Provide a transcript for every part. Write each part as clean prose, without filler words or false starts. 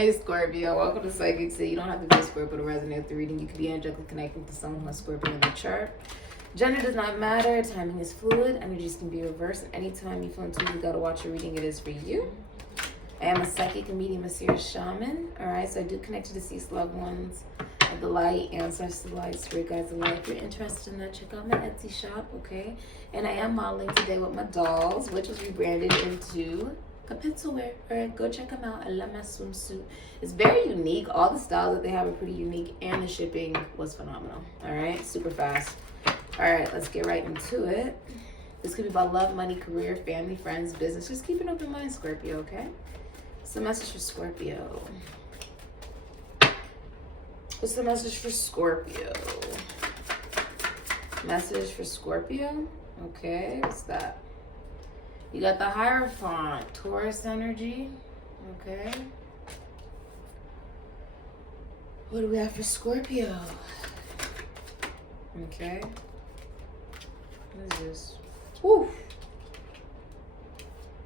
Hey Scorpio, welcome to Sikiksyd. You don't have to be a Scorpio to resonate with the reading. You could be angelically connecting to someone who has Scorpio in the chart. Gender does not matter. Timing is fluid. Energies can be reversed. And anytime you feel intuitive, you gotta watch your reading. It is for you. I am a psychic and medium, a serious shaman. Alright, so I do connect to deceased loved ones of the light, ancestors, the light, spirit guides, the light. If you're interested in that, check out my Etsy shop, okay? And I am modeling today with my dolls, which was rebranded into Capitol wear. Alright, go check them out. I love my swimsuit. It's very unique. All the styles that they have are pretty unique, and the shipping was phenomenal. Alright, super fast. Alright, let's get right into it. This could be about love, money, career, family, friends, business. Just keep an open mind, Scorpio, okay? What's the message for Scorpio? What's the message for Scorpio? Message for Scorpio? Okay, what's that? You got the Hierophant, Taurus energy. Okay. What do we have for Scorpio? Okay. What is this? Woo!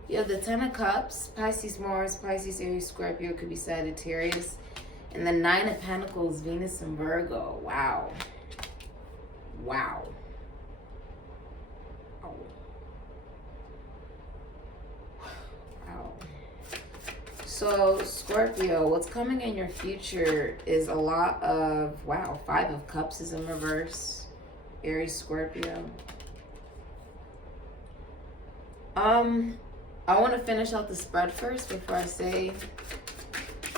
You have the Ten of Cups, Pisces, Mars, Pisces, Aries, Scorpio. Could be Sagittarius. And the Nine of Pentacles, Venus and Virgo. Wow. Wow. Oh. Wow. So, Scorpio, what's coming in your future is a lot of, wow, Five of Cups is in reverse. Aries, Scorpio. I want to finish out the spread first before I say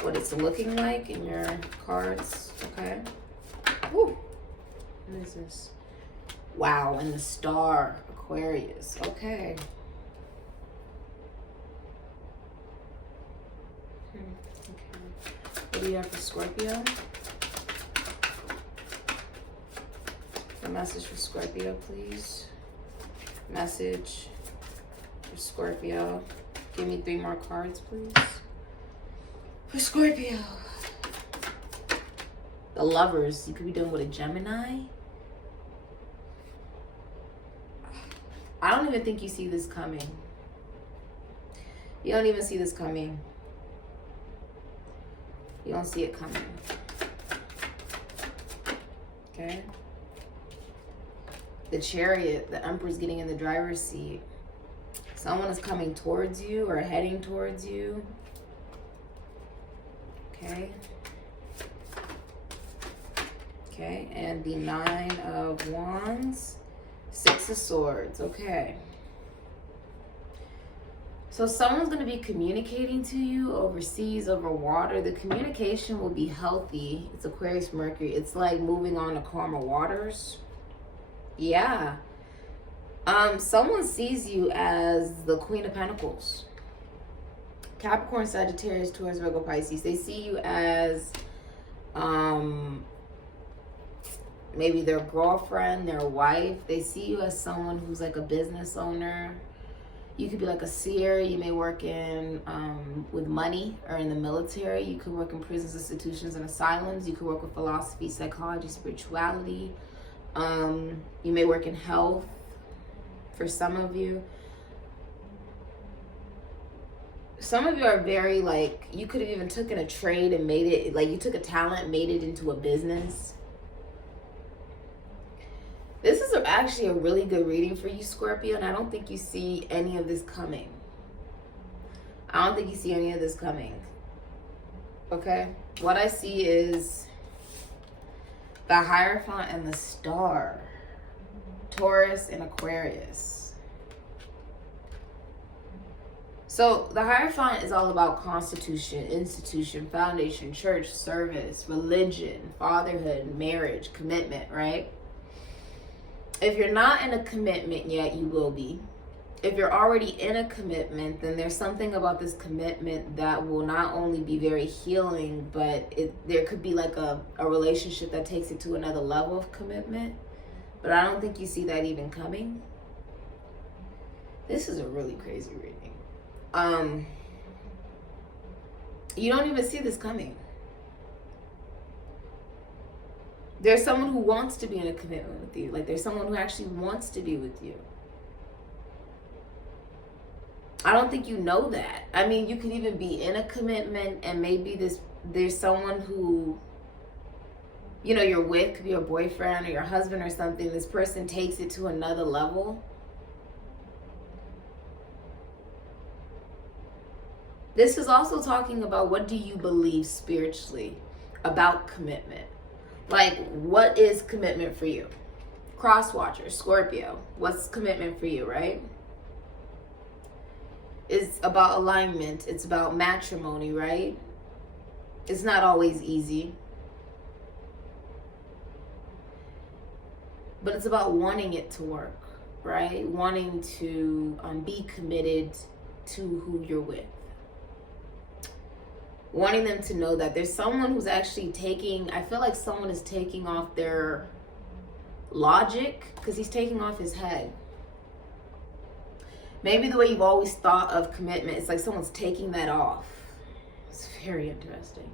what it's looking like in your cards, okay? Woo. What is this? Wow, and the star, Aquarius, okay. What do you have for Scorpio? A message for Scorpio, please. Message for Scorpio. Give me 3 more cards, please. For Scorpio. The Lovers. You could be dealing with a Gemini. I don't even think you see this coming. You don't even see this coming. You don't see it coming. Okay? The Chariot, the Emperor's getting in the driver's seat. Someone is coming towards you or heading towards you. Okay. Okay, and the Nine of Wands, Six of Swords. Okay. So someone's going to be communicating to you overseas, over water. The communication will be healthy. It's Aquarius, Mercury. It's like moving on to calmer waters. Yeah. Someone sees you as the Queen of Pentacles. Capricorn, Sagittarius, Taurus, Virgo, Pisces. They see you as maybe their girlfriend, their wife. They see you as someone who's like a business owner. You could be like a seer. You may work in with money or in the military. You could work in prisons, institutions, and asylums. You could work with philosophy, psychology, spirituality. You may work in health for some of you. Some of you are very like, you could have even taken a trade and made it, like you took a talent, made it into a business. This is actually a really good reading for you, Scorpio, and I don't think you see any of this coming. I don't think you see any of this coming. Okay? What I see is the Hierophant and the Star. Taurus and Aquarius. So the Hierophant is all about constitution, institution, foundation, church, service, religion, fatherhood, marriage, commitment, right? If you're not in a commitment yet, you will be. If you're already in a commitment, then there's something about this commitment that will not only be very healing, but there could be like a relationship that takes it to another level of commitment. But I don't think you see that even coming. This is a really crazy reading. You don't even see this coming. There's someone who wants to be in a commitment with you. Like there's someone who actually wants to be with you. I don't think you know that. I mean, you could even be in a commitment and maybe there's someone who, you know, you're with, could be your boyfriend or your husband or something. This person takes it to another level. This is also talking about, what do you believe spiritually about commitment? Like, what is commitment for you? Crosswatcher, Scorpio, what's commitment for you, right? It's about alignment. It's about matrimony, right? It's not always easy. But it's about wanting it to work, right? Wanting to be committed to who you're with. Wanting them to know that there's someone who's actually taking, I feel like someone is taking off their logic, because he's taking off his head. Maybe the way you've always thought of commitment, it's like someone's taking that off. It's very interesting.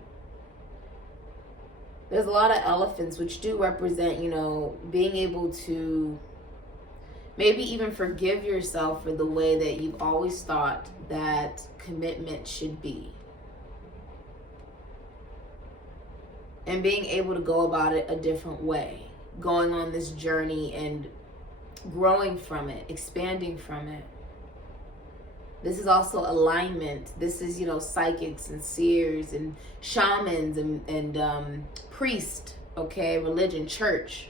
There's a lot of elephants, which do represent, you know, being able to maybe even forgive yourself for the way that you've always thought that commitment should be. And being able to go about it a different way. Going on this journey and growing from it, expanding from it. This is also alignment. This is, you know, psychics and seers and shamans and priests, okay, religion, church.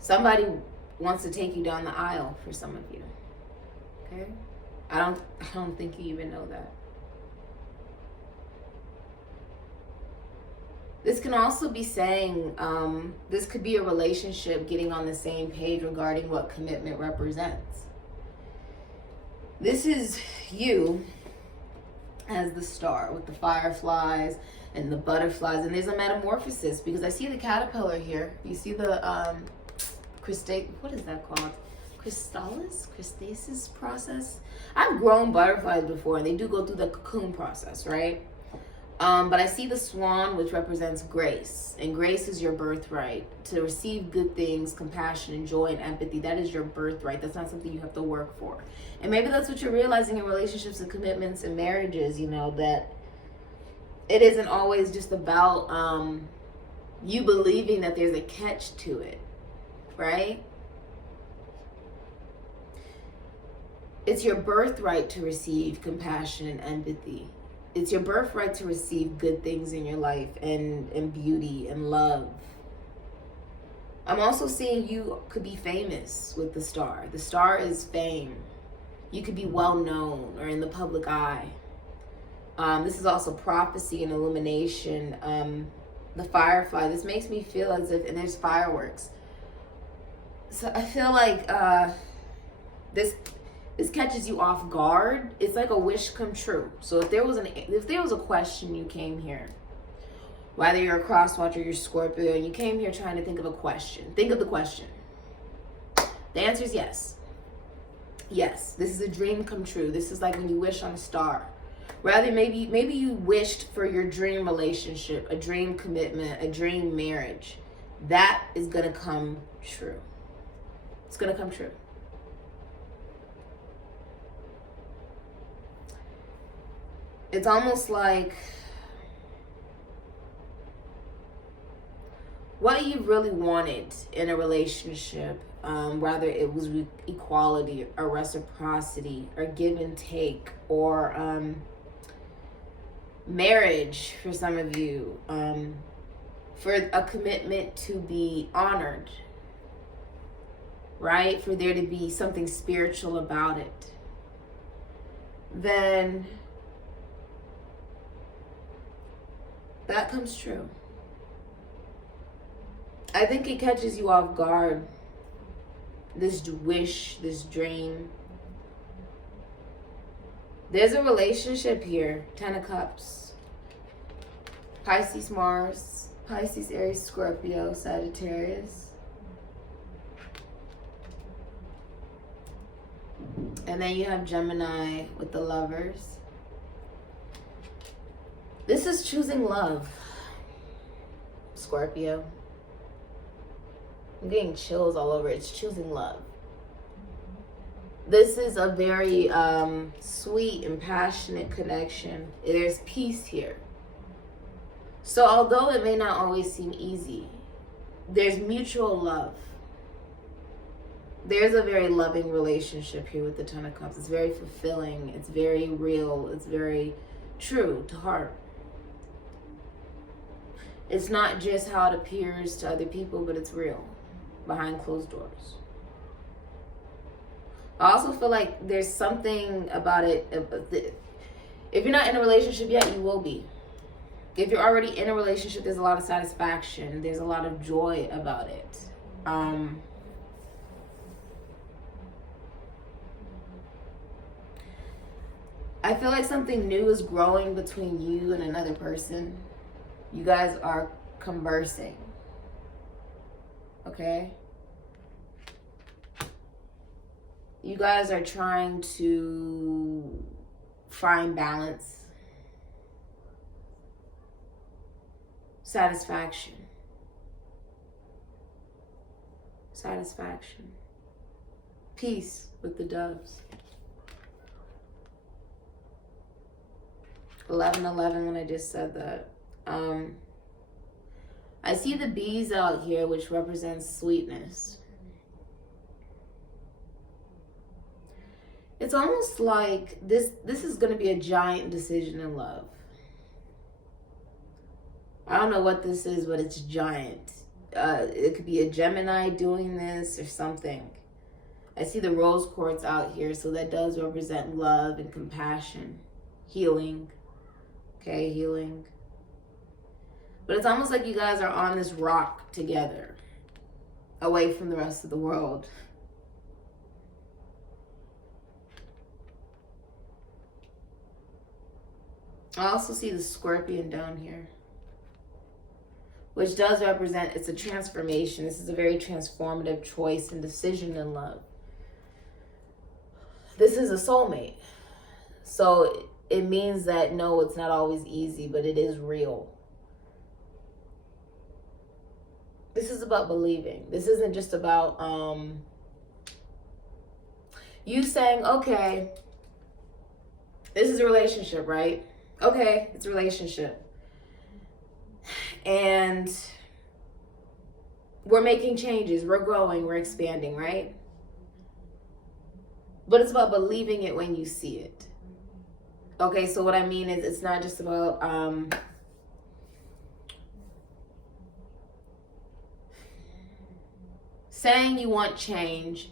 Somebody wants to take you down the aisle for some of you, okay? I don't think you even know that. This can also be saying, this could be a relationship getting on the same page regarding what commitment represents. This is you as the star with the fireflies and the butterflies, and there's a metamorphosis because I see the caterpillar here. You see the what is that called? Cristasis process. I've grown butterflies before, and they do go through the cocoon process, right? But I see the swan, which represents grace. And grace is your birthright. To receive good things, compassion, and joy, and empathy, that is your birthright. That's not something you have to work for. And maybe that's what you're realizing in relationships and commitments and marriages, you know, that it isn't always just about you believing that there's a catch to it, right? It's your birthright to receive compassion and empathy. It's your birthright to receive good things in your life and beauty and love. I'm also seeing you could be famous with the star. The star is fame. You could be well known or in the public eye. This is also prophecy and illumination. The firefly, this makes me feel as if, and there's fireworks. So I feel like this catches you off guard. It's like a wish come true. So if there was a question, you came here, whether you're a crosswatcher or you're Scorpio, and you came here trying to think of a question. Think of the question. The answer is yes. Yes, this is a dream come true. This is like when you wish on a star. Rather, maybe you wished for your dream relationship, a dream commitment, a dream marriage. That is gonna come true. It's gonna come true. It's almost like what you really wanted in a relationship, whether it was equality or reciprocity or give and take or marriage for some of you, for a commitment to be honored, right? For there to be something spiritual about it. Then that comes true. I think it catches you off guard. This wish, this dream. There's a relationship here. 10 of Cups. Pisces, Mars. Pisces, Aries, Scorpio, Sagittarius. And then you have Gemini with the Lovers. This is choosing love, Scorpio. I'm getting chills all over. It's choosing love. This is a very sweet and passionate connection. There's peace here. So although it may not always seem easy, there's mutual love. There's a very loving relationship here with the Ten of Cups. It's very fulfilling. It's very real. It's very true to heart. It's not just how it appears to other people, but it's real behind closed doors. I also feel like there's something about it. If you're not in a relationship yet, you will be. If you're already in a relationship, there's a lot of satisfaction. There's a lot of joy about it. I feel like something new is growing between you and another person. You guys are conversing. Okay? You guys are trying to find balance, satisfaction, peace with the doves. 11:11 when I just said that. I see the bees out here, which represents sweetness. It's almost like this is going to be a giant decision in love. I don't know what this is, but it's giant. It could be a Gemini doing this or something. I see the rose quartz out here, so that does represent love and compassion, healing. Okay, healing. But it's almost like you guys are on this rock together, away from the rest of the world. I also see the Scorpion down here, which does represent, it's a transformation. This is a very transformative choice and decision in love. This is a soulmate. So it means that no, it's not always easy, but it is real. This is about believing. This isn't just about you saying, okay, this is a relationship, right? Okay, it's a relationship. And we're making changes, we're growing, we're expanding, right? But it's about believing it when you see it. Okay, so what I mean is it's not just about saying you want change,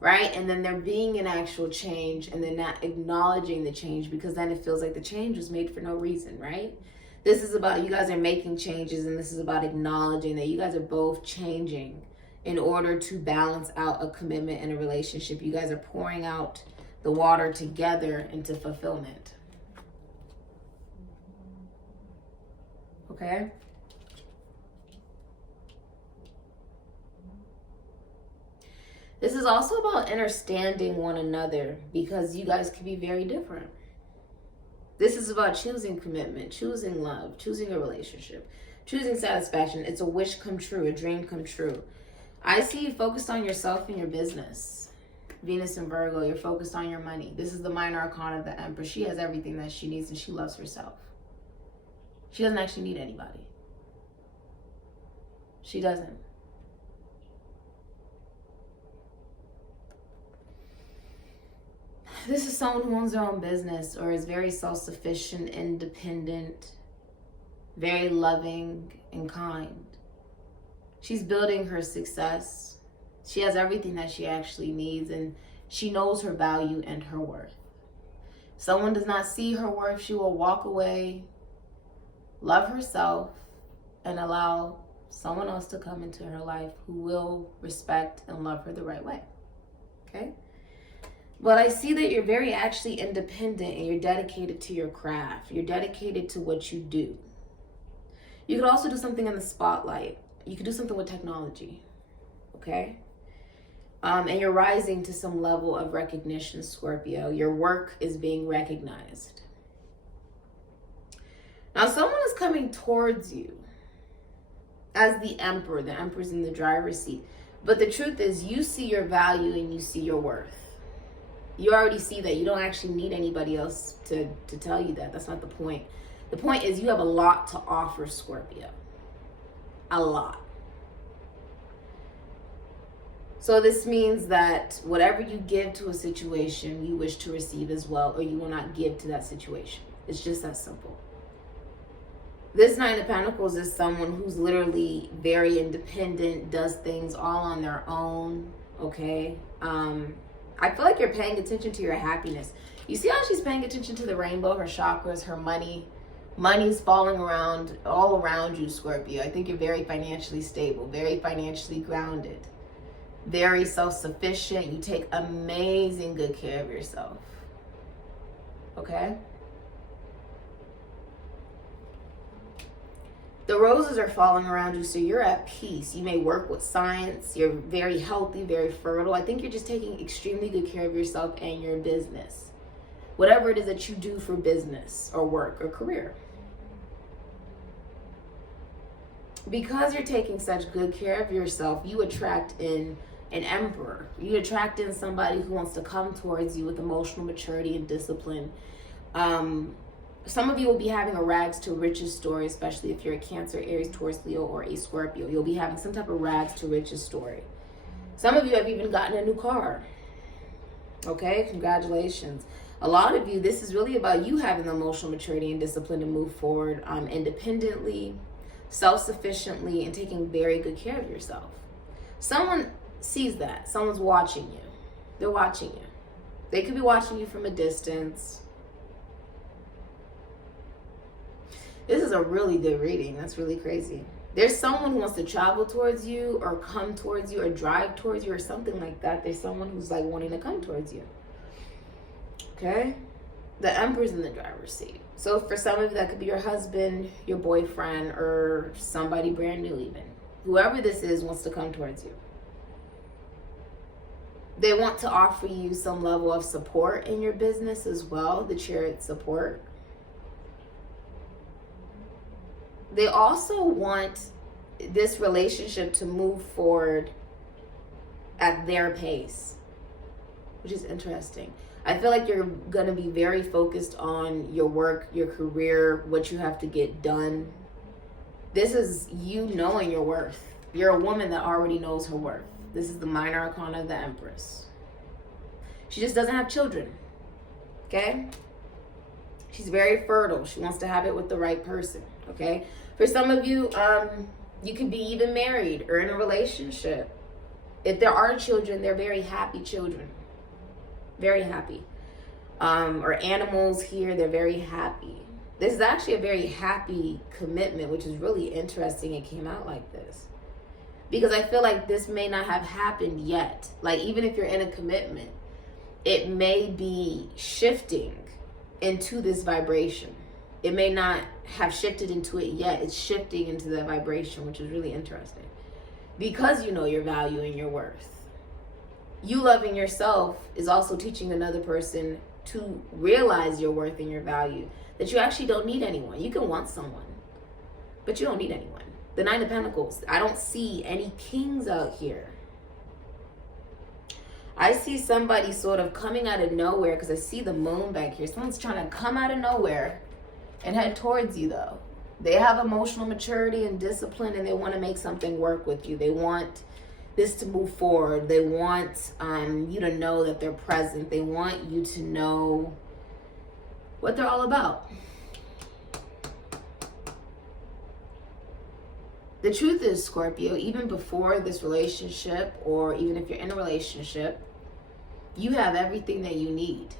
right? And then there being an actual change and then not acknowledging the change, because then it feels like the change was made for no reason, right? This is about you guys are making changes, and this is about acknowledging that you guys are both changing in order to balance out a commitment in a relationship. You guys are pouring out the water together into fulfillment. Okay? This is also about understanding one another, because you guys can be very different. This is about choosing commitment, choosing love, choosing a relationship, choosing satisfaction. It's a wish come true, a dream come true. I see you focused on yourself and your business. Venus and Virgo, you're focused on your money. This is the minor arcana of the Empress. She has everything that she needs and she loves herself. She doesn't actually need anybody. She doesn't. This is someone who owns their own business or is very self-sufficient, independent, very loving and kind. She's building her success. She has everything that she actually needs, and she knows her value and her worth. Someone does not see her worth, she will walk away, love herself, and allow someone else to come into her life who will respect and love her the right way. Okay? But I see that you're very actually independent and you're dedicated to your craft. You're dedicated to what you do. You could also do something in the spotlight. You could do something with technology. Okay? And you're rising to some level of recognition, Scorpio. Your work is being recognized. Now, someone is coming towards you as the Emperor. The Emperor's in the driver's seat. But the truth is, you see your value and you see your worth. You already see that. You don't actually need anybody else to tell you that. That's not the point. The point is you have a lot to offer, Scorpio. A lot. So this means that whatever you give to a situation, you wish to receive as well, or you will not give to that situation. It's just that simple. This Nine of Pentacles is someone who's literally very independent, does things all on their own, okay? I feel like you're paying attention to your happiness. You see how she's paying attention to the rainbow, her chakras, her money. Money's falling around, all around you, Scorpio. I think you're very financially stable, very financially grounded, very self-sufficient. You take amazing good care of yourself, okay? The roses are falling around you, so you're at peace. You may work with science. You're very healthy, very fertile. I think you're just taking extremely good care of yourself and your business. Whatever it is that you do for business or work or career. Because you're taking such good care of yourself, you attract in an emperor. You attract in somebody who wants to come towards you with emotional maturity and discipline. Some of you will be having a rags to riches story, especially if you're a Cancer, Aries, Taurus, Leo, or a Scorpio. You'll be having some type of rags to riches story. Some of you have even gotten a new car. Okay, congratulations. A lot of you, this is really about you having the emotional maturity and discipline to move forward independently, self-sufficiently, and taking very good care of yourself. Someone sees that. Someone's watching you. They're watching you. They could be watching you from a distance. This is a really good reading. That's really crazy. There's someone who wants to travel towards you or come towards you or drive towards you or something like that. There's someone who's like wanting to come towards you. Okay? The Emperor's in the driver's seat. So for some of you, that could be your husband, your boyfriend, or somebody brand new even. Whoever this is wants to come towards you. They want to offer you some level of support in your business as well, the Chariot support. They also want this relationship to move forward at their pace, which is interesting. I feel like you're going to be very focused on your work, your career, what you have to get done. This is you knowing your worth. You're a woman that already knows her worth. This is the minor arcana of the Empress. She just doesn't have children, okay? She's very fertile. She wants to have it with the right person, okay? For some of you, you could be even married or in a relationship. If there are children, they're very happy children. Very happy. Or animals here, they're very happy. This is actually a very happy commitment, which is really interesting it came out like this. Because I feel like this may not have happened yet. Like even if you're in a commitment, it may be shifting into this vibration. It may not have shifted into it yet. It's shifting into that vibration, which is really interesting. Because you know your value and your worth. You loving yourself is also teaching another person to realize your worth and your value. That you actually don't need anyone. You can want someone, but you don't need anyone. The Nine of Pentacles. I don't see any kings out here. I see somebody sort of coming out of nowhere because I see the moon back here. Someone's trying to come out of nowhere and head towards you though. They have emotional maturity and discipline and they want to make something work with you. They want this to move forward. They want you to know that they're present. They want you to know what they're all about. The truth is, Scorpio, even before this relationship, or even if you're in a relationship, you have everything that you need.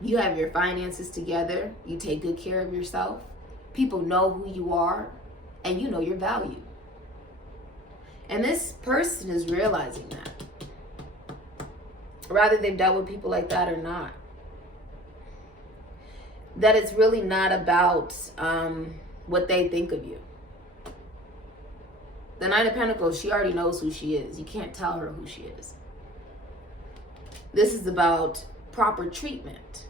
You have your finances together. You take good care of yourself. People know who you are, and you know your value. And this person is realizing that. Whether they've dealt with people like that or not. That it's really not about what they think of you. The Nine of Pentacles, she already knows who she is. You can't tell her who she is. This is about proper treatment.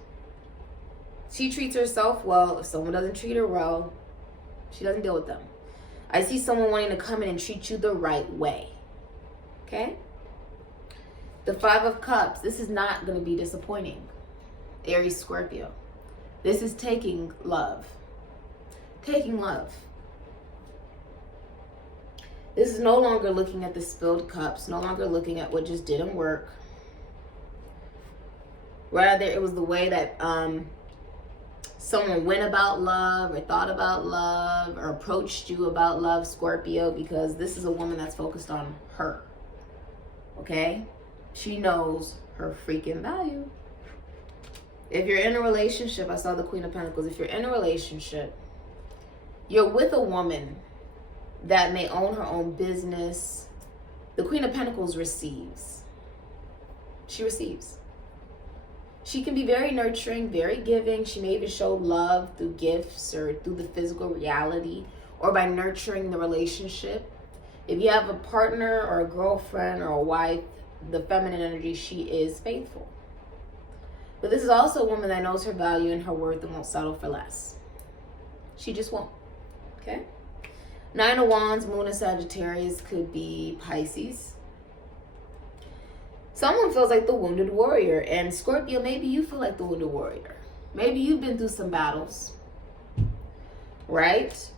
She treats herself well. If someone doesn't treat her well, she doesn't deal with them. I see someone wanting to come in and treat you the right way. Okay? The Five of Cups, this is not going to be disappointing. Aries, Scorpio. This is taking love. Taking love. This is no longer looking at the spilled cups, no longer looking at what just didn't work. Rather, it was the way that someone went about love or thought about love or approached you about love, Scorpio, because this is a woman that's focused on her. Okay? She knows her freaking value. If you're in a relationship, I saw the Queen of Pentacles. If you're in a relationship, you're with a woman that may own her own business. The Queen of Pentacles receives. She receives. She can be very nurturing, very giving. She may even show love through gifts or through the physical reality or by nurturing the relationship. If you have a partner or a girlfriend or a wife, the feminine energy, she is faithful. But this is also a woman that knows her value and her worth and won't settle for less. She just won't. Okay? Nine of Wands, Moon of Sagittarius, could be Pisces. Someone feels like the wounded warrior. And Scorpio, maybe you feel like the wounded warrior. Maybe you've been through some battles. Right?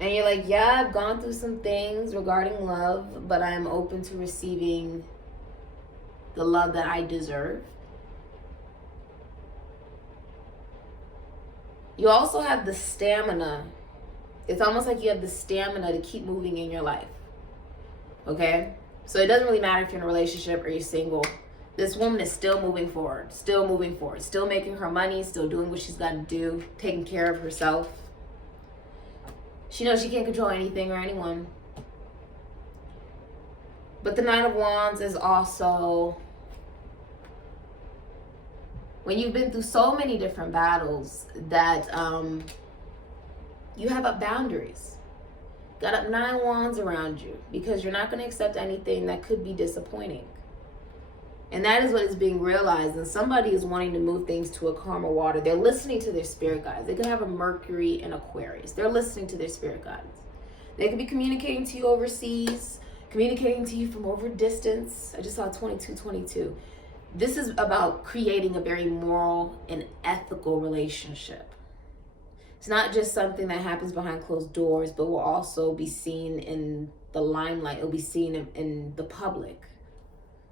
And you're like, yeah, I've gone through some things regarding love, but I'm open to receiving the love that I deserve. You also have the stamina. It's almost like you have the stamina to keep moving in your life. Okay? So it doesn't really matter if you're in a relationship or you're single. This woman is still moving forward, still making her money, still doing what she's got to do, taking care of herself. She knows she can't control anything or anyone. But the Nine of Wands is also when you've been through so many different battles that you have up boundaries. Got up 9 wands around you because you're not going to accept anything that could be disappointing. And that is what is being realized. And somebody is wanting to move things to a calmer water. They're listening to their spirit guides. They could have a Mercury and Aquarius. They're listening to their spirit guides. They could be communicating to you overseas, communicating to you from over distance. I just saw 2222. This is about creating a very moral and ethical relationship. It's not just something that happens behind closed doors, but will also be seen in the limelight. It'll be seen in the public.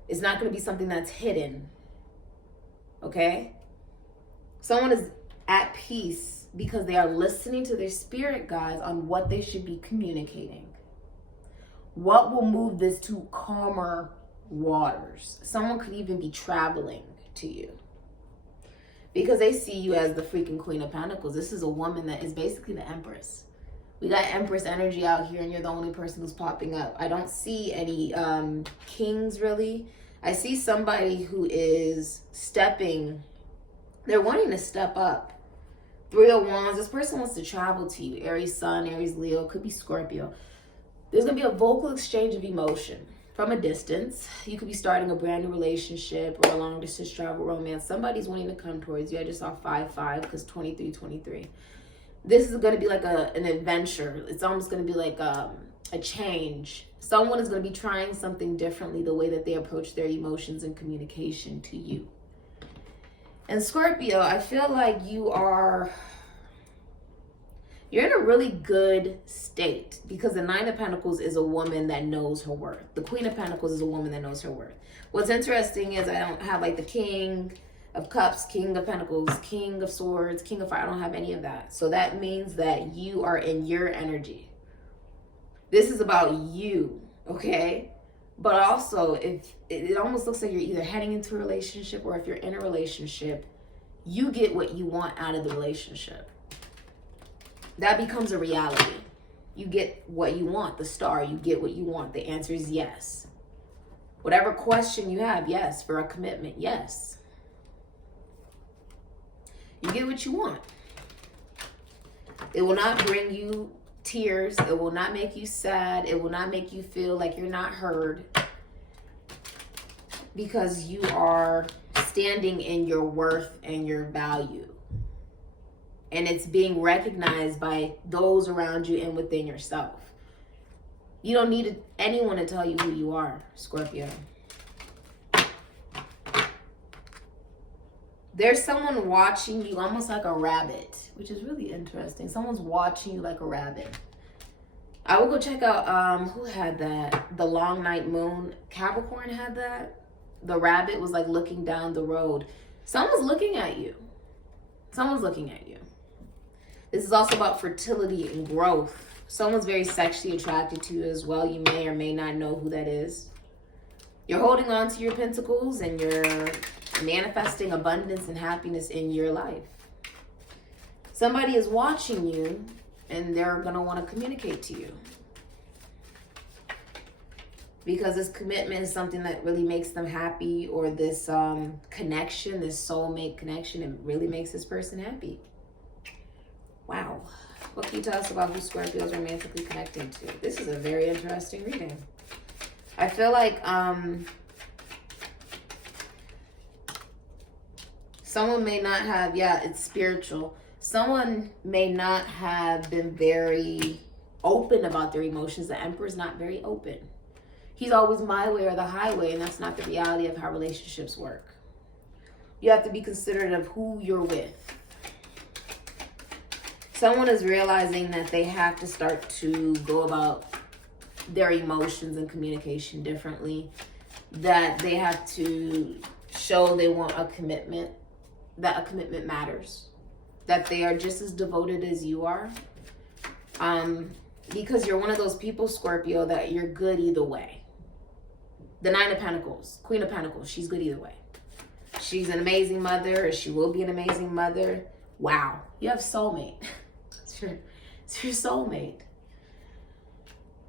It's not going to be something that's hidden. Okay? Someone is at peace because they are listening to their spirit guides on what they should be communicating. What will move this to calmer waters? Someone could even be traveling to you because they see you as the freaking Queen of Pentacles. This is a woman that is basically the Empress. We got Empress energy out here and you're the only person who's popping up. I don't see any kings really. I see somebody who is stepping. They're wanting to step up. 3 of Wands. This person wants to travel to you. Aries Sun, Aries Leo, could be Scorpio. There's going to be a vocal exchange of emotion from a distance. You could be starting a brand new relationship or a long distance travel romance. Somebody's wanting to come towards you. I just saw 5-5 because 23-23. This is going to be like an adventure. It's almost going to be like a change. Someone is going to be trying something differently, the way that they approach their emotions and communication to you. And Scorpio, I feel like you're in a really good state because the 9 of Pentacles is a woman that knows her worth. The Queen of Pentacles is a woman that knows her worth. What's interesting is I don't have like the King of Cups, King of Pentacles, King of Swords, King of Fire. I don't have any of that. So that means that you are in your energy. This is about you, okay? But also, if it almost looks like you're either heading into a relationship or if you're in a relationship, you get what you want out of the relationship. That becomes a reality. You get what you want, the star, you get what you want. The answer is yes. Whatever question you have, yes. For a commitment, yes. You get what you want. It will not bring you tears. It will not make you sad. It will not make you feel like you're not heard because you are standing in your worth and your value. And it's being recognized by those around you and within yourself. You don't need anyone to tell you who you are, Scorpio. There's someone watching you almost like a rabbit, which is really interesting. Someone's watching you like a rabbit. I will go check out, who had that? The Long Night Moon. Capricorn had that. The rabbit was like looking down the road. Someone's looking at you. Someone's looking at you. This is also about fertility and growth. Someone's very sexually attracted to you as well. You may or may not know who that is. You're holding on to your pentacles and you're manifesting abundance and happiness in your life. Somebody is watching you and they're going to want to communicate to you. Because this commitment is something that really makes them happy, or this connection, this soulmate connection, it really makes this person happy. Wow. What can you tell us about who Scorpio is romantically connected to? This is a very interesting reading. I feel like someone may not have, it's spiritual. Someone may not have been very open about their emotions. The Emperor's not very open. He's always my way or the highway, and that's not the reality of how relationships work. You have to be considerate of who you're with. Someone is realizing that they have to start to go about their emotions and communication differently. That they have to show they want a commitment, that a commitment matters. That they are just as devoted as you are. Because you're one of those people, Scorpio, that you're good either way. The Nine of Pentacles, Queen of Pentacles, she's good either way. She's an amazing mother, or she will be an amazing mother. Wow, you have soulmate. It's your soulmate.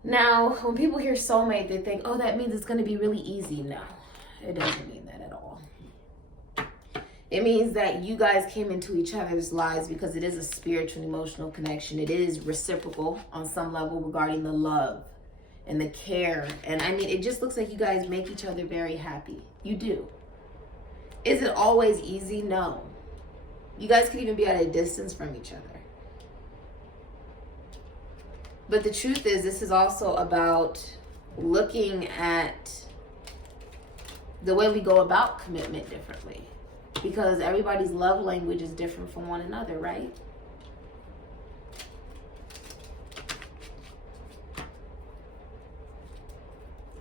Now, when people hear soulmate, they think, oh, that means it's going to be really easy. No, it doesn't mean that at all. It means that you guys came into each other's lives because it is a spiritual and emotional connection. It is reciprocal on some level regarding the love and the care. And I mean, it just looks like you guys make each other very happy. You do. Is it always easy? No. You guys could even be at a distance from each other. But the truth is, this is also about looking at the way we go about commitment differently. Because everybody's love language is different from one another, right?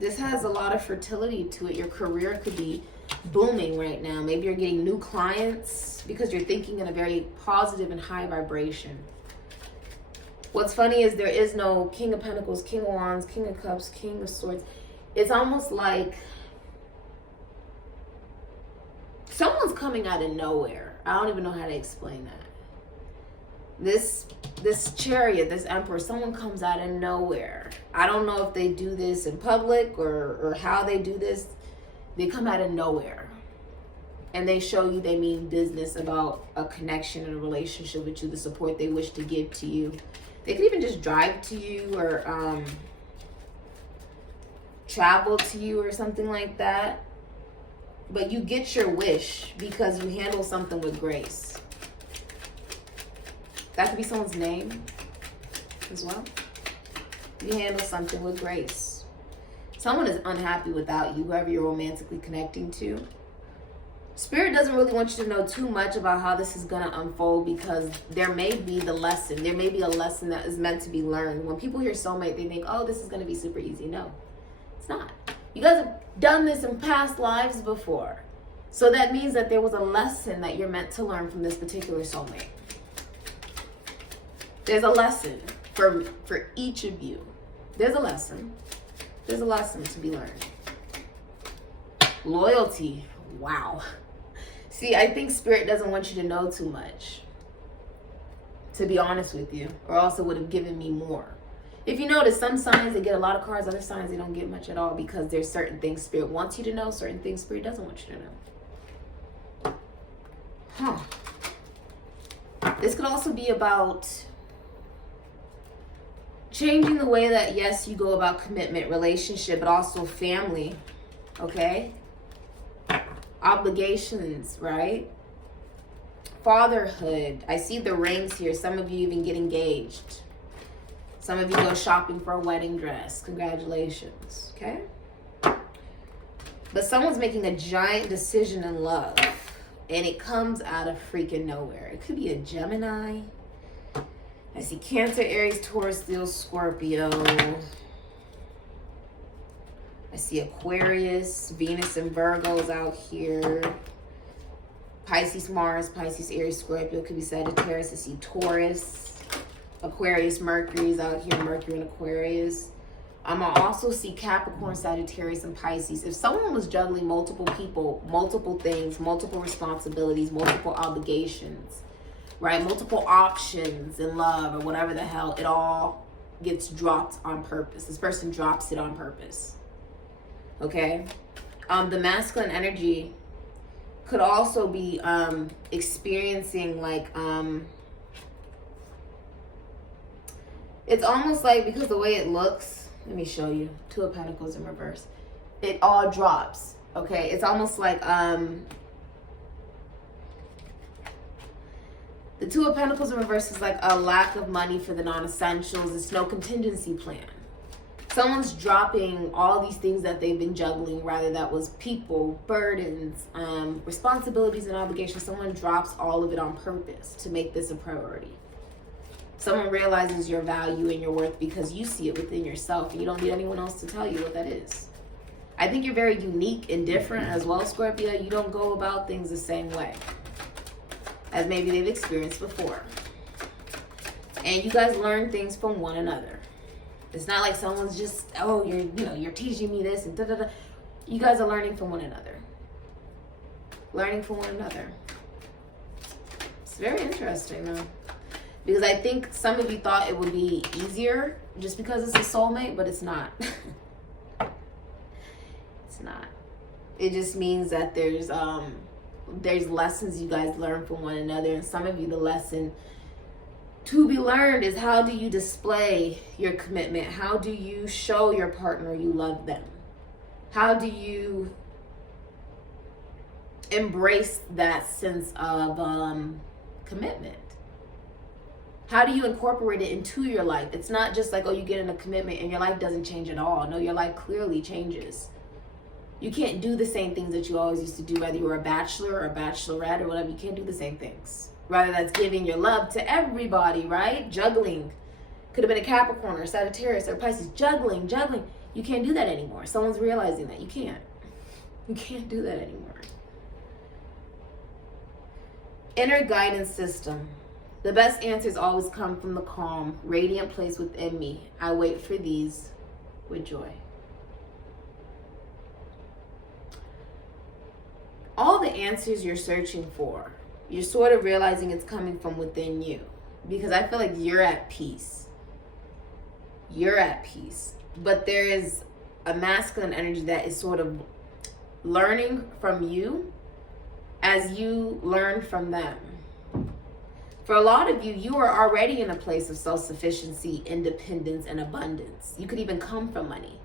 This has a lot of fertility to it. Your career could be booming right now. Maybe you're getting new clients because you're thinking in a very positive and high vibration. What's funny is there is no King of Pentacles, King of Wands, King of Cups, King of Swords. It's almost like someone's coming out of nowhere. I don't even know how to explain that. This Chariot, this Emperor, someone comes out of nowhere. I don't know if they do this in public or how they do this. They come out of nowhere. And they show you they mean business about a connection and a relationship with you, the support they wish to give to you. They could even just drive to you or travel to you or something like that. But you get your wish because you handle something with grace. That could be someone's name as well. You handle something with grace. Someone is unhappy without you, whoever you're romantically connecting to. Spirit doesn't really want you to know too much about how this is going to unfold because there may be the lesson. There may be a lesson that is meant to be learned. When people hear soulmate, they think, oh, this is going to be super easy. No, it's not. You guys have done this in past lives before. So that means that there was a lesson that you're meant to learn from this particular soulmate. There's a lesson for each of you. There's a lesson. There's a lesson to be learned. Loyalty. Wow. See, I think Spirit doesn't want you to know too much, to be honest with you, or else it would have given me more. If you notice, some signs, they get a lot of cards, other signs, they don't get much at all because there's certain things Spirit wants you to know, certain things Spirit doesn't want you to know. This could also be about changing the way that, yes, you go about commitment, relationship, but also family, okay? Obligations, right? Fatherhood. I see the rings here. Some of you even get engaged. Some of you go shopping for a wedding dress. Congratulations, okay? But someone's making a giant decision in love, and it comes out of freaking nowhere. It could be a Gemini. I see Cancer, Aries, Taurus, Leo, Scorpio. I see Aquarius, Venus, and Virgos out here. Pisces, Mars, Pisces, Aries, Scorpio. Could be Sagittarius. I see Taurus, Aquarius, Mercury's out here. Mercury and Aquarius. I also see Capricorn, Sagittarius, and Pisces. If someone was juggling multiple people, multiple things, multiple responsibilities, multiple obligations, right? Multiple options in love or whatever the hell, it all gets dropped on purpose. This person drops it on purpose. Okay? The masculine energy could also be experiencing like it's almost like, because the way it looks, let me show you. Two of Pentacles in reverse. It all drops. Okay? It's almost like the Two of Pentacles in reverse is like a lack of money for the non-essentials. It's no contingency plan. Someone's dropping all these things that they've been juggling, rather that was people, burdens, responsibilities and obligations. Someone drops all of it on purpose to make this a priority. Someone realizes your value and your worth because you see it within yourself and you don't need anyone else to tell you what that is. I think you're very unique and different as well, Scorpio. You don't go about things the same way as maybe they've experienced before. And you guys learn things from one another. It's not like someone's just, oh, you're teaching me this and da-da-da. You guys are learning from one another. Learning from one another. It's very interesting, though. Because I think some of you thought it would be easier just because it's a soulmate, but it's not. It's not. It just means that there's lessons you guys learn from one another. And some of you, the lesson to be learned is, how do you display your commitment? How do you show your partner you love them? How do you embrace that sense of commitment? How do you incorporate it into your life? It's not just like, oh, you get in a commitment and your life doesn't change at all. No, your life clearly changes. You can't do the same things that you always used to do, whether you were a bachelor or a bachelorette or whatever. You can't do the same things. Rather, that's giving your love to everybody, right? Juggling. Could have been a Capricorn or a Sagittarius or Pisces. Juggling. You can't do that anymore. Someone's realizing that. You can't. You can't do that anymore. Inner guidance system. The best answers always come from the calm, radiant place within me. I wait for these with joy. All the answers you're searching for, you're sort of realizing it's coming from within you. Because I feel like you're at peace. You're at peace. But there is a masculine energy that is sort of learning from you as you learn from them. For a lot of you, you are already in a place of self-sufficiency, independence, and abundance. You could even come from money,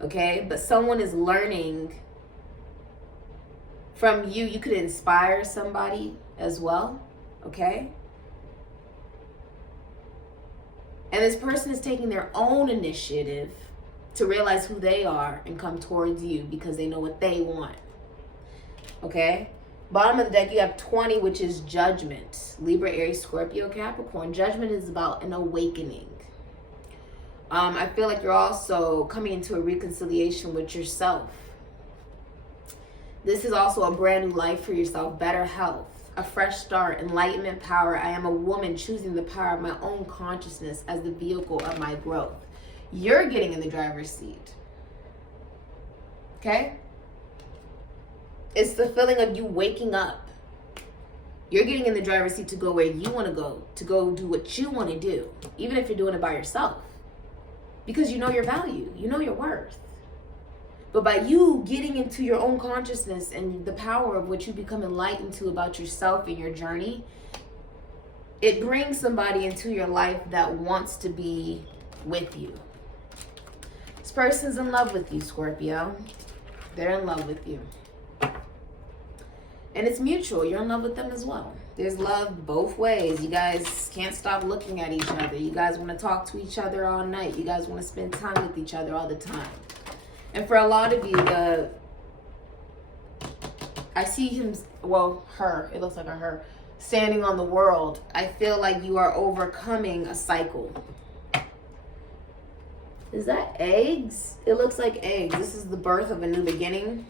okay? But someone is learning from you. You could inspire somebody as well, okay? And this person is taking their own initiative to realize who they are and come towards you because they know what they want, okay? Bottom of the deck, you have 20, which is judgment. Libra, Aries, Scorpio, Capricorn. Judgment is about an awakening. I feel like you're also coming into a reconciliation with yourself. This is also a brand new life for yourself, better health, a fresh start, enlightenment, power. I am a woman choosing the power of my own consciousness as the vehicle of my growth. You're getting in the driver's seat. Okay? It's the feeling of you waking up. You're getting in the driver's seat to go where you want to go do what you want to do, even if you're doing it by yourself. Because you know your value, you know your worth. But by you getting into your own consciousness and the power of what you become enlightened to about yourself and your journey, it brings somebody into your life that wants to be with you. This person's in love with you, Scorpio. They're in love with you. And it's mutual. You're in love with them as well. There's love both ways. You guys can't stop looking at each other. You guys want to talk to each other all night. You guys want to spend time with each other all the time. And for a lot of you, I see him, well, her, it looks like a her, standing on the world. I feel like you are overcoming a cycle. Is that eggs? It looks like eggs. This is the birth of a new beginning.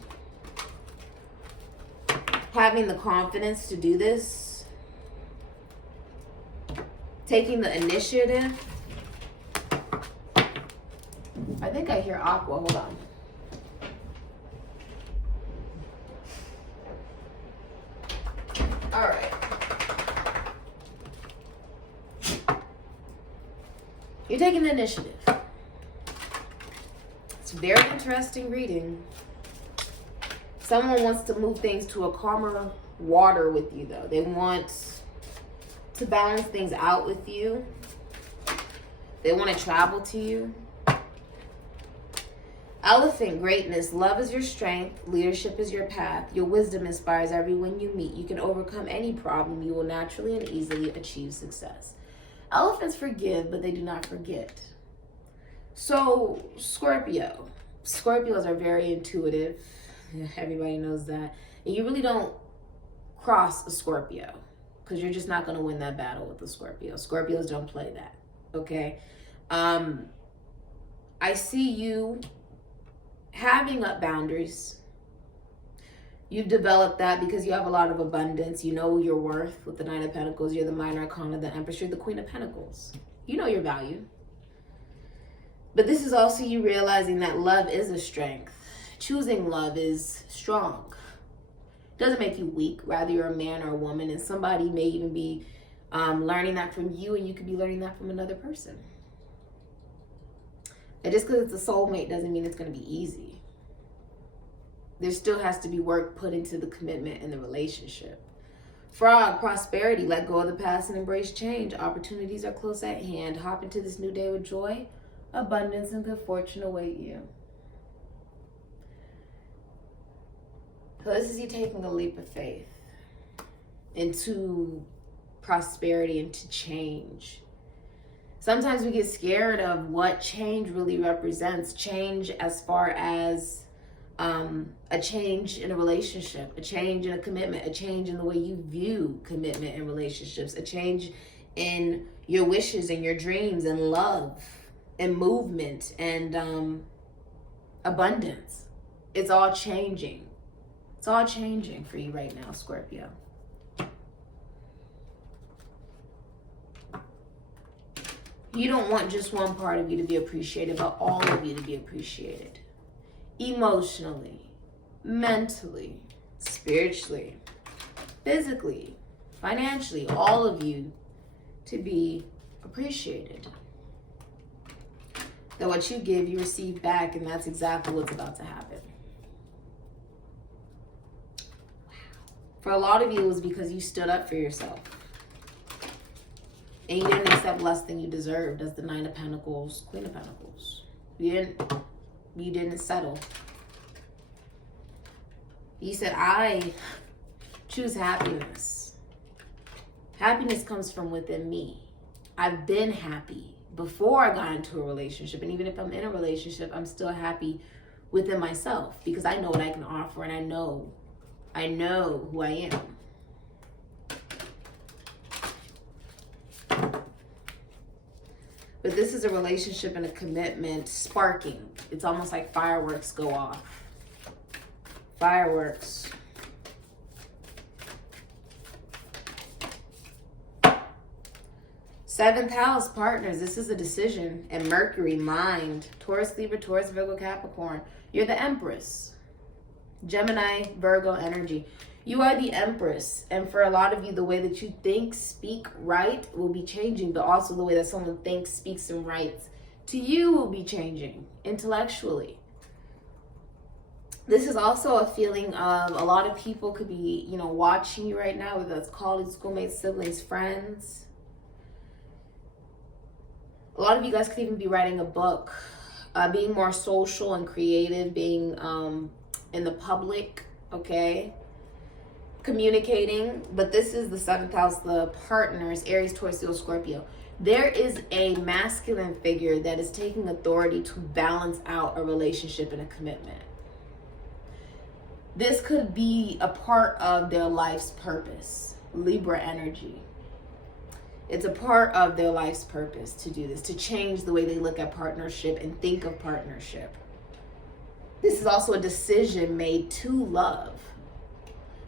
Having the confidence to do this. Taking the initiative. I think I hear aqua. Hold on. All right. You're taking the initiative. It's a very interesting reading. Someone wants to move things to a calmer water with you, though. They want to balance things out with you. They want to travel to you. Elephant, greatness. Love is your strength. Leadership is your path. Your wisdom inspires everyone you meet. You can overcome any problem. You will naturally and easily achieve success. Elephants forgive, but they do not forget. So, Scorpio. Scorpios are very intuitive. Everybody knows that. And you really don't cross a Scorpio because you're just not going to win that battle with the Scorpio. Scorpios don't play that. Okay? I see you having up boundaries. You've developed that because you have a lot of abundance. You know your worth with the Nine of Pentacles. You're the Minor Arcana, the Empress. You're the Queen of Pentacles. You know your value. But this is also you realizing that love is a strength. Choosing love is strong. It doesn't make you weak. Rather, you're a man or a woman, and somebody may even be learning that from you, and you could be learning that from another person. And just because it's a soulmate doesn't mean it's going to be easy. There still has to be work put into the commitment and the relationship. Frog, prosperity, let go of the past and embrace change. Opportunities are close at hand. Hop into this new day with joy. Abundance and good fortune await you. So this is you taking a leap of faith into prosperity, into change. Sometimes we get scared of what change really represents. Change as far as a change in a relationship, a change in a commitment, a change in the way you view commitment in relationships, a change in your wishes and your dreams and love and movement and abundance. It's all changing. It's all changing for you right now, Scorpio. You don't want just one part of you to be appreciated, but all of you to be appreciated. Emotionally, mentally, spiritually, physically, financially, all of you to be appreciated. That what you give, you receive back, and that's exactly what's about to happen. For a lot of you, it was because you stood up for yourself. And you didn't accept less than you deserved as the Nine of Pentacles, Queen of Pentacles. You didn't settle. You said, I choose happiness. Happiness comes from within me. I've been happy before I got into a relationship. And even if I'm in a relationship, I'm still happy within myself because I know what I can offer and I know who I am. But this is a relationship and a commitment sparking. It's almost like fireworks go off. Fireworks. Seventh house, partners. This is a decision. And Mercury, mind. Taurus, Libra, Taurus, Virgo, Capricorn. You're the Empress. Gemini, Virgo energy. You are the Empress. And for a lot of you, the way that you think, speak, write will be changing. But also the way that someone thinks, speaks, and writes to you will be changing intellectually. This is also a feeling of a lot of people could be, watching you right now, whether that's colleagues, schoolmates, siblings, friends. A lot of you guys could even be writing a book, being more social and creative, being in the public, okay? communicating, but this is the 7th house, the partners, Aries, Taurus, Leo, Scorpio. There is a masculine figure that is taking authority to balance out a relationship and a commitment. This could be a part of their life's purpose. Libra energy. It's a part of their life's purpose to do this, to change the way they look at partnership and think of partnership. This is also a decision made to love.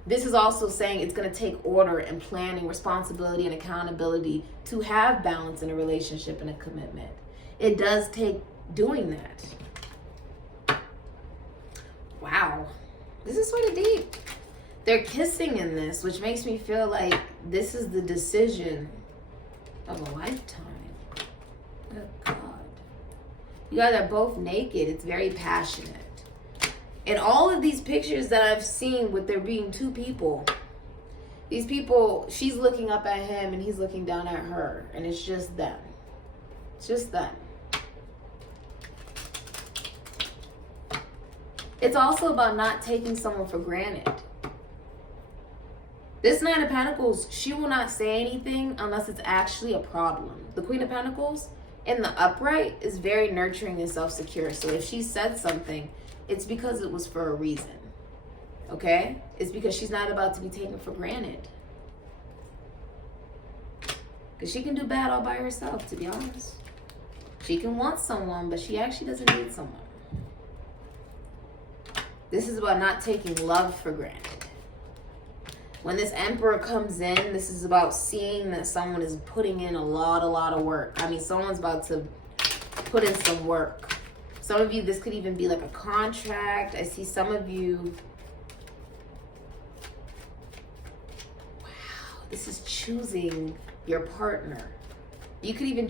This is also saying it's going to take order and planning, responsibility and accountability to have balance in a relationship and a commitment. It does take doing that. Wow. This is sort of deep. They're kissing in this, which makes me feel like this is the decision of a lifetime. Oh God. You guys are both naked. It's very passionate. In all of these pictures that I've seen with there being two people, these people, she's looking up at him and he's looking down at her. And it's just them. It's just them. It's also about not taking someone for granted. This Nine of Pentacles, she will not say anything unless it's actually a problem. The Queen of Pentacles in the upright is very nurturing and self-secure. So if she said something, it's because it was for a reason. Okay? It's because she's not about to be taken for granted. Because she can do bad all by herself, to be honest. She can want someone, but she actually doesn't need someone. This is about not taking love for granted. When this Emperor comes in, this is about seeing that someone is putting in a lot of work. I mean, someone's about to put in some work. Some of you, this could even be like a contract. I see some of you. Wow, this is choosing your partner. You could even,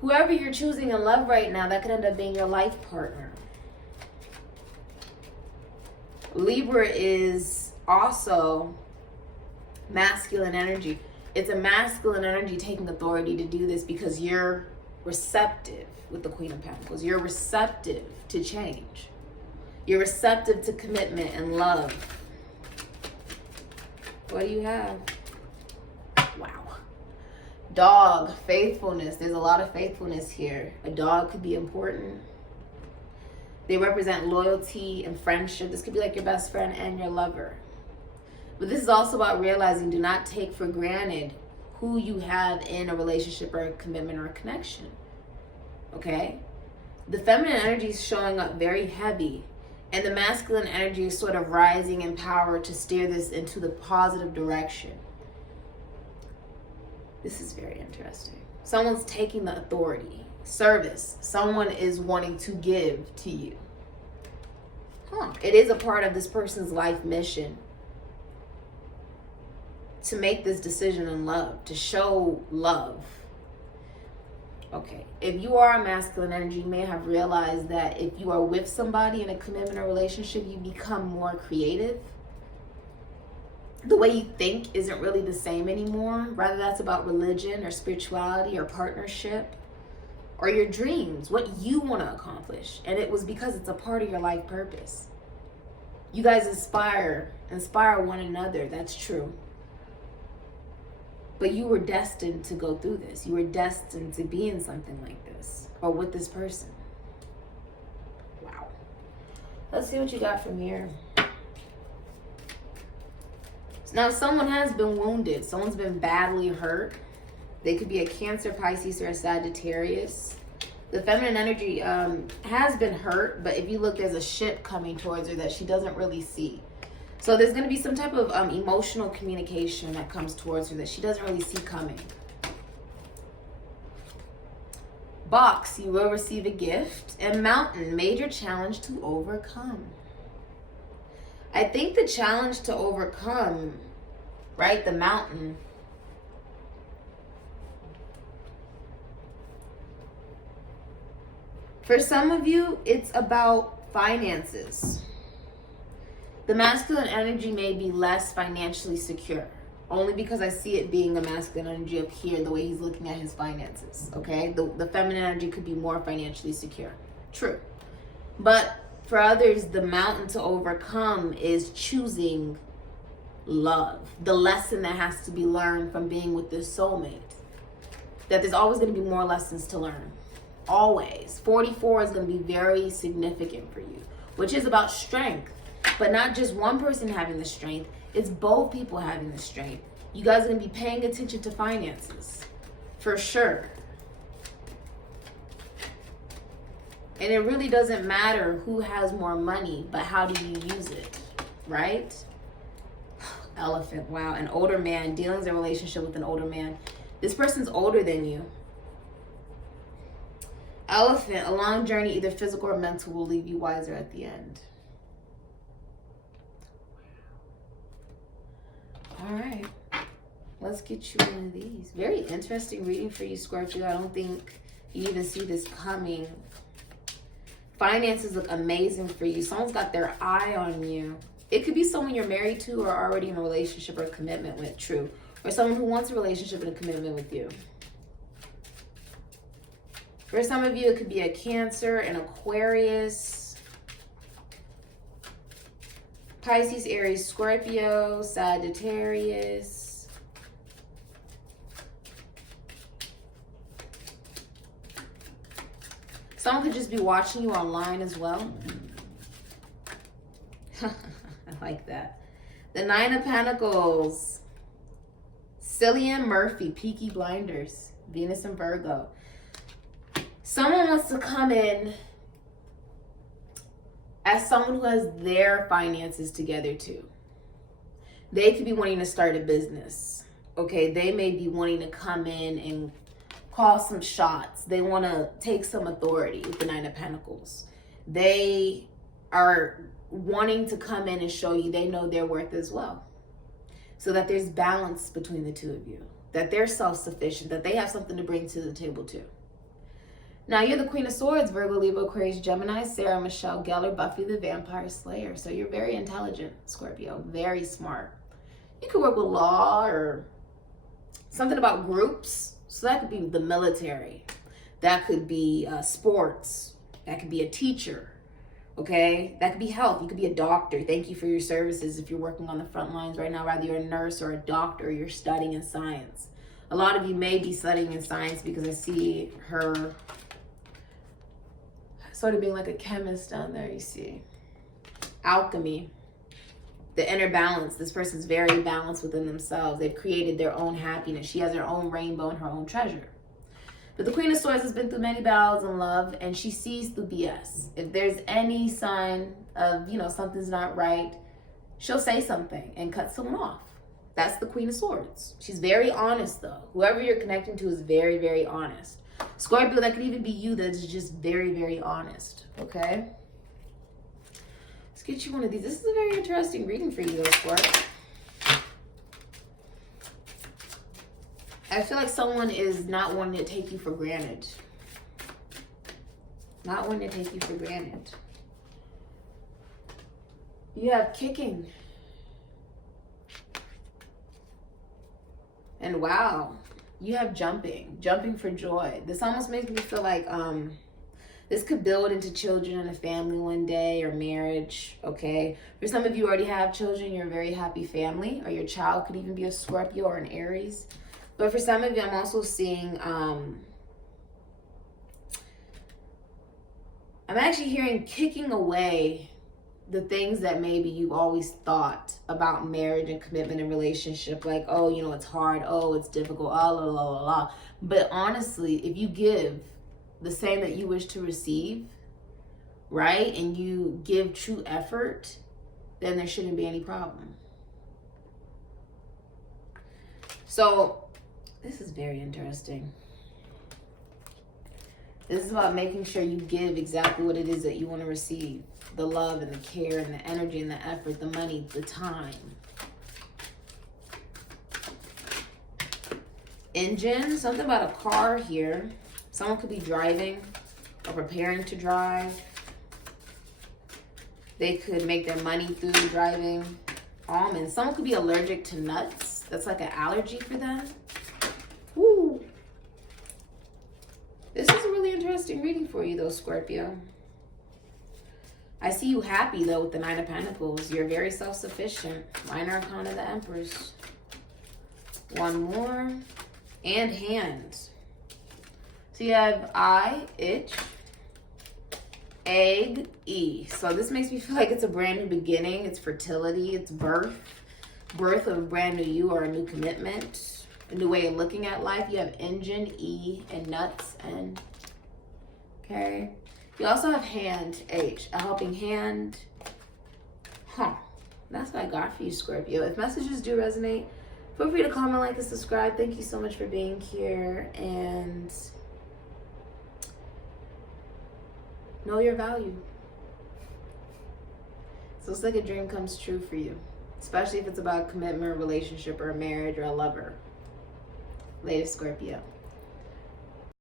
whoever you're choosing in love right now, that could end up being your life partner. Libra is also masculine energy. It's a masculine energy taking authority to do this because you're receptive with the Queen of Pentacles. You're receptive to change. You're receptive to commitment and love. What do you have? Wow. Dog, faithfulness. There's a lot of faithfulness here. A dog could be important. They represent loyalty and friendship. This could be like your best friend and your lover. But this is also about realizing, do not take for granted who you have in a relationship or a commitment or a connection. Okay? The feminine energy is showing up very heavy, and the masculine energy is sort of rising in power to steer this into the positive direction. This is very interesting. Someone's taking the authority. Service. Someone is wanting to give to you. It is a part of this person's life mission to make this decision in love, to show love. Okay, if you are a masculine energy, you may have realized that if you are with somebody in a commitment or relationship, you become more creative. The way you think isn't really the same anymore. Rather, that's about religion or spirituality or partnership or your dreams, what you want to accomplish. And it was because it's a part of your life purpose. You guys inspire one another. That's true. But you were destined to go through this. You were destined to be in something like this or with this person. Wow. Let's see what you got from here. Now, someone has been wounded. Someone's been badly hurt. They could be a Cancer, Pisces, or a Sagittarius. The feminine energy has been hurt, but if you look, there's a ship coming towards her that she doesn't really see. So there's going to be some type of emotional communication that comes towards her that she doesn't really see coming. Box, you will receive a gift. And Mountain, major challenge to overcome. I think the challenge to overcome, right, the mountain, for some of you, it's about finances. The masculine energy may be less financially secure, only because I see it being a masculine energy up here, the way he's looking at his finances, okay? The feminine energy could be more financially secure. True. But for others, the mountain to overcome is choosing love, the lesson that has to be learned from being with this soulmate. That there's always going to be more lessons to learn. Always. 44 is going to be very significant for you, which is about strength. But not just one person having the strength. It's both people having the strength. You guys are going to be paying attention to finances. For sure. And it really doesn't matter who has more money, but how do you use it, right? Elephant, wow. An older man, dealing with a relationship with an older man. This person's older than you. Elephant, a long journey, either physical or mental, will leave you wiser at the end. All right. Let's get you one of these. Very interesting reading for you, Scorpio. I don't think you even see this coming. Finances look amazing for you. Someone's got their eye on you. It could be someone you're married to or already in a relationship or a commitment with, true. Or someone who wants a relationship and a commitment with you. For some of you, it could be a Cancer, an Aquarius, Pisces, Aries, Scorpio, Sagittarius. Someone could just be watching you online as well. I like that. The Nine of Pentacles. Cillian Murphy, Peaky Blinders, Venus and Virgo. Someone wants to come in as someone who has their finances together too. They could be wanting to start a business. Okay, they may be wanting to come in and call some shots. They want to take some authority with the Nine of Pentacles. They are wanting to come in and show you they know their worth as well. So that there's balance between the two of you. That they're self-sufficient. That they have something to bring to the table too. Now you're the Queen of Swords, Virgo, Libra, Aquarius, Gemini, Sarah, Michelle Gellar, Buffy the Vampire Slayer. So you're very intelligent, Scorpio. Very smart. You could work with law or something about groups. So that could be the military. That could be sports. That could be a teacher. Okay? That could be health. You could be a doctor. Thank you for your services if you're working on the front lines right now. Whether you're a nurse or a doctor, or you're studying in science. A lot of you may be studying in science because I see her sort of being like a chemist down there, you see. Alchemy. The inner balance. This person's very balanced within themselves. They've created their own happiness. She has her own rainbow and her own treasure. But the Queen of Swords has been through many battles in love, and she sees through BS. If there's any sign of, something's not right, she'll say something and cut someone off. That's the Queen of Swords. She's very honest, though. Whoever you're connecting to is very, very honest. Scorpio, that could even be you that's just very, very honest, okay? Let's get you one of these. This is a very interesting reading for you, though, Scorpio. I feel like someone is not wanting to take you for granted. Not wanting to take you for granted. You have kicking. And wow, you have jumping. Jumping for joy. This almost makes me feel like this could build into children and a family one day, or marriage, okay? For some of you already have children, you're a very happy family, or your child could even be a Scorpio or an Aries. But for some of you, I'm also seeing, I'm actually hearing kicking away the things that maybe you've always thought about marriage and commitment and relationship. Like, oh, it's hard. Oh, it's difficult. Oh, la, la, la, la. But honestly, if you give the same that you wish to receive, right? And you give true effort, then there shouldn't be any problem. So, this is very interesting. This is about making sure you give exactly what it is that you want to receive. The love and the care and the energy and the effort, the money, the time. Engine, something about a car here. Someone could be driving or preparing to drive. They could make their money through driving. Almonds. Someone could be allergic to nuts. That's like an allergy for them. Woo. This is a really interesting reading for you, though, Scorpio. I see you happy though with the Nine of Pentacles. You're very self-sufficient. Minor Arcana, the Empress. One more. And Hands. So you have I, itch, egg, E. So this makes me feel like it's a brand new beginning. It's fertility. It's birth. Birth of a brand new you or a new commitment. A new way of looking at life. You have engine, E, and nuts, N. Okay. You also have hand, H. A helping hand. That's what I got for you, Scorpio. If messages do resonate, feel free to comment, like, and subscribe. Thank you so much for being here. And know your value. So it's like a dream comes true for you. Especially if it's about a commitment, a relationship, or a marriage, or a lover. Later, Scorpio.